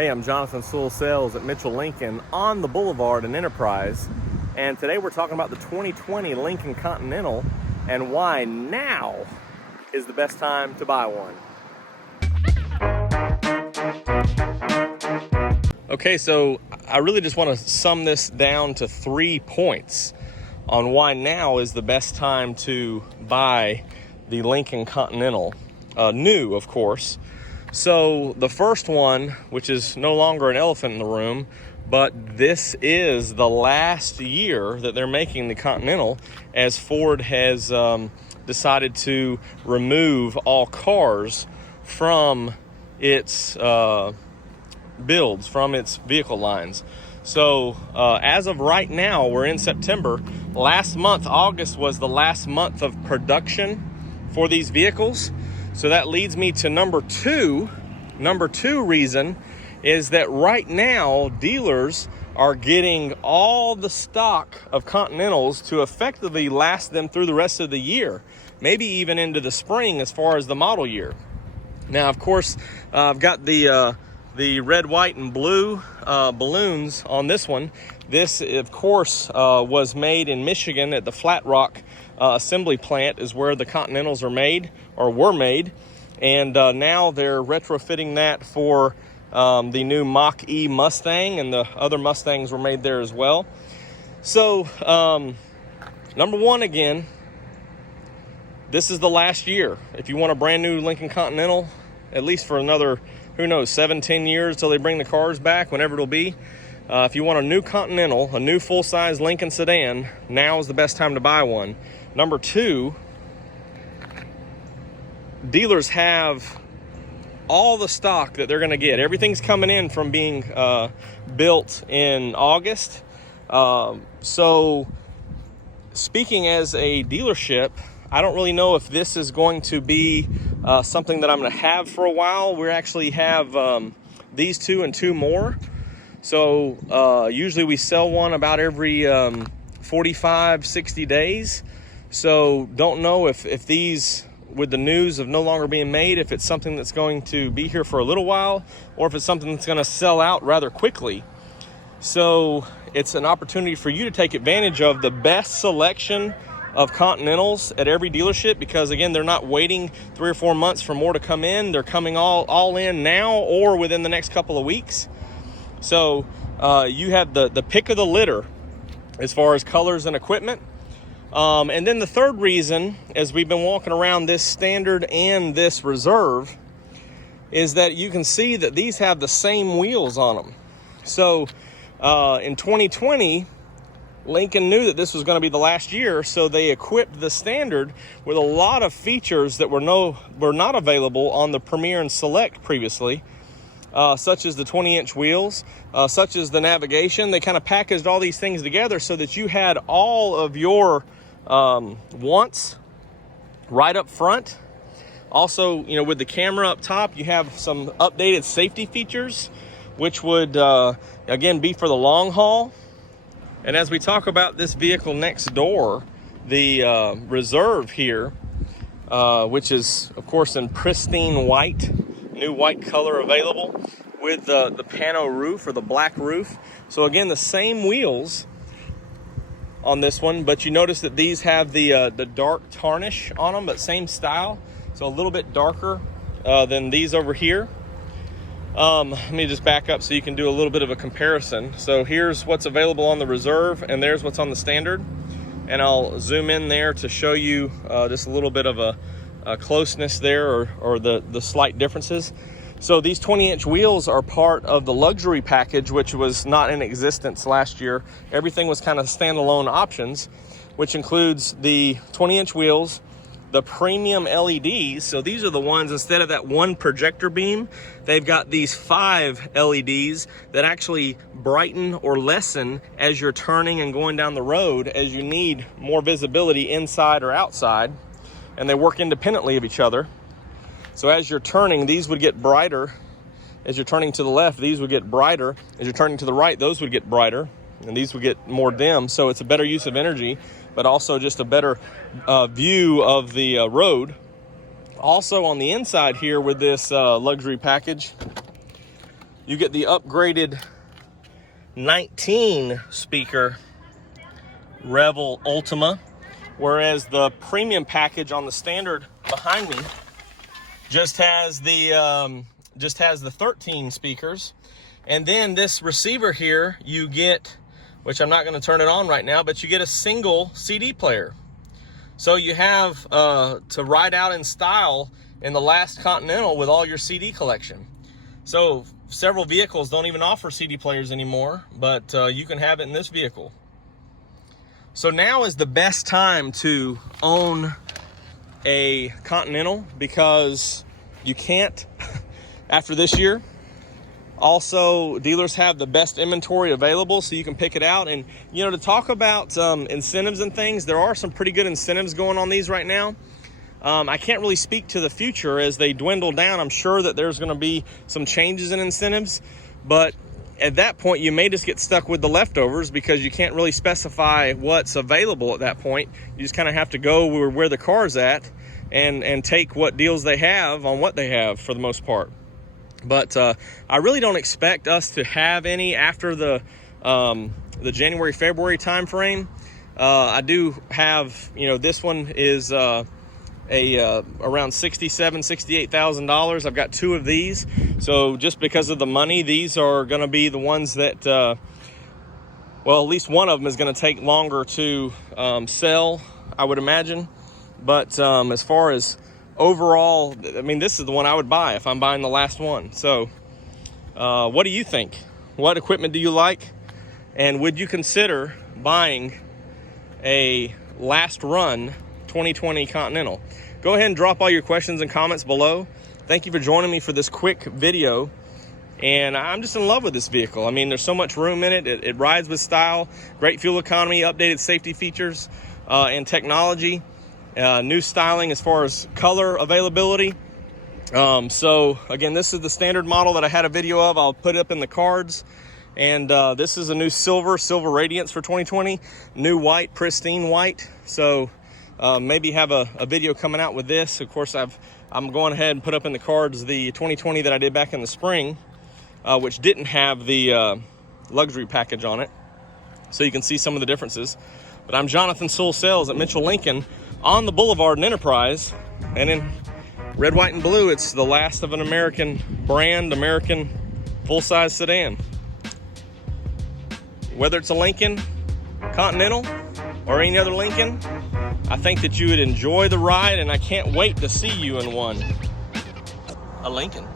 Hey, I'm Jonathan Sewell Sales at Mitchell Lincoln on the Boulevard in Enterprise, and today we're talking about the 2020 Lincoln Continental and why now is the best time to buy one. Okay, so I really just want to sum this down to 3 points on why now is the best time to buy the Lincoln Continental, new of course. So the first one, which is no longer an elephant in the room, but this is the last year that they're making the Continental, as Ford has decided to remove all cars from its builds, from its vehicle lines. So as of right now, we're in September. Last month, August, was the last month of production for these vehicles. So that leads me to number two. Number two reason is that right now, dealers are getting all the stock of Continentals to effectively last them through the rest of the year, maybe even into the spring as far as the model year. Now, of course, I've got the red, white, and blue balloons on this one. This, of course, was made in Michigan at the Flat Rock assembly plant is where the Continentals are made, or were made. And now they're retrofitting that for the new Mach-E Mustang, and the other Mustangs were made there as well. So, number one, again, this is the last year. If you want a brand new Lincoln Continental, at least for another, who knows, 7-10 years till they bring the cars back, whenever it'll be. If you want a new Continental, a new full-size Lincoln sedan, now is the best time to buy one. Number two, dealers have all the stock that they're going to get. Everything's coming in from being built in August. So speaking as a dealership, I don't really know if this is going to be something that I'm going to have for a while. We actually have these two and two more. So usually we sell one about every 45, 60 days. So don't know if these, with the news of no longer being made, if it's something that's going to be here for a little while, or if it's something that's going to sell out rather quickly. So it's an opportunity for you to take advantage of the best selection of Continentals at every dealership, because again, they're not waiting 3 or 4 months for more to come in. They're coming all in now or within the next couple of weeks. So you have the pick of the litter as far as colors and equipment. And then the third reason, as we've been walking around this Standard and this Reserve, is that you can see that these have the same wheels on them. So in 2020, Lincoln knew that this was going to be the last year, so they equipped the Standard with a lot of features that were not available on the Premier and Select previously, such as the 20-inch wheels, such as the navigation. They kind of packaged all these things together so that you had all of your wants right up front. Also, you know, with the camera up top, you have some updated safety features, which would again be for the long haul. And as we talk about this vehicle next door, the Reserve here, which is of course in pristine white, new white color available with the pano roof, or the black roof. So again, the same wheels on this one, but you notice that these have the dark tarnish on them, but same style, so a little bit darker than these over here. Let me just back up so you can do a little bit of a comparison. So here's what's available on the Reserve, and there's what's on the Standard, and I'll zoom in there to show you just a little bit of a closeness there, or the slight differences. So these 20-inch wheels are part of the luxury package, which was not in existence last year. Everything was kind of standalone options, which includes the 20-inch wheels, the premium LEDs. So these are the ones, instead of that one projector beam, they've got these 5 LEDs that actually brighten or lessen as you're turning and going down the road, as you need more visibility inside or outside, and they work independently of each other. So as you're turning, these would get brighter. As you're turning to the left, these would get brighter. As you're turning to the right, those would get brighter, and these would get more dim. So it's a better use of energy, but also just a better view of the road. Also on the inside here with this luxury package, you get the upgraded 19 speaker Revel Ultima, whereas the premium package on the standard behind me just has the 13 speakers. And then this receiver here, you get, which I'm not going to turn it on right now, but you get a single CD player. So you have to ride out in style in the last Continental with all your CD collection. So several vehicles don't even offer CD players anymore, but you can have it in this vehicle. So now is the best time to own a Continental, because you can't after this year. Also, dealers have the best inventory available, so you can pick it out. And, you know, to talk about incentives and things, there are some pretty good incentives going on these right now. I can't really speak to the future as they dwindle down. I'm sure that there's going to be some changes in incentives, but at that point, you may just get stuck with the leftovers because you can't really specify what's available at that point. You just kind of have to go where the car's at and take what deals they have on what they have for the most part. But I really don't expect us to have any after the January, February time frame. I do have, you know, this one is around $68,000. I've got 2 of these. So just because of the money, these are going to be the ones that, well, at least one of them is going to take longer to sell, I would imagine. But as far as overall, I mean, this is the one I would buy if I'm buying the last one. So what do you think? What equipment do you like? And would you consider buying a last run 2020 Continental? Go ahead and drop all your questions and comments below. Thank you for joining me for this quick video. And I'm just in love with this vehicle. I mean, there's so much room in it. It rides with style, great fuel economy, updated safety features, and technology. New styling as far as color availability. So again, this is the standard model that I had a video of. I'll put it up in the cards. And this is a new silver radiance for 2020, new white, pristine white. So maybe have a video coming out with this. Of course, I'm going ahead and put up in the cards the 2020 that I did back in the spring, which didn't have the luxury package on it. So you can see some of the differences. But I'm Jonathan Sewell Sales at Mitchell Lincoln on the Boulevard in Enterprise. And in red, white, and blue, it's the last of an American brand, American full-size sedan. Whether it's a Lincoln Continental or any other Lincoln, I think that you would enjoy the ride, and I can't wait to see you in one. A Lincoln.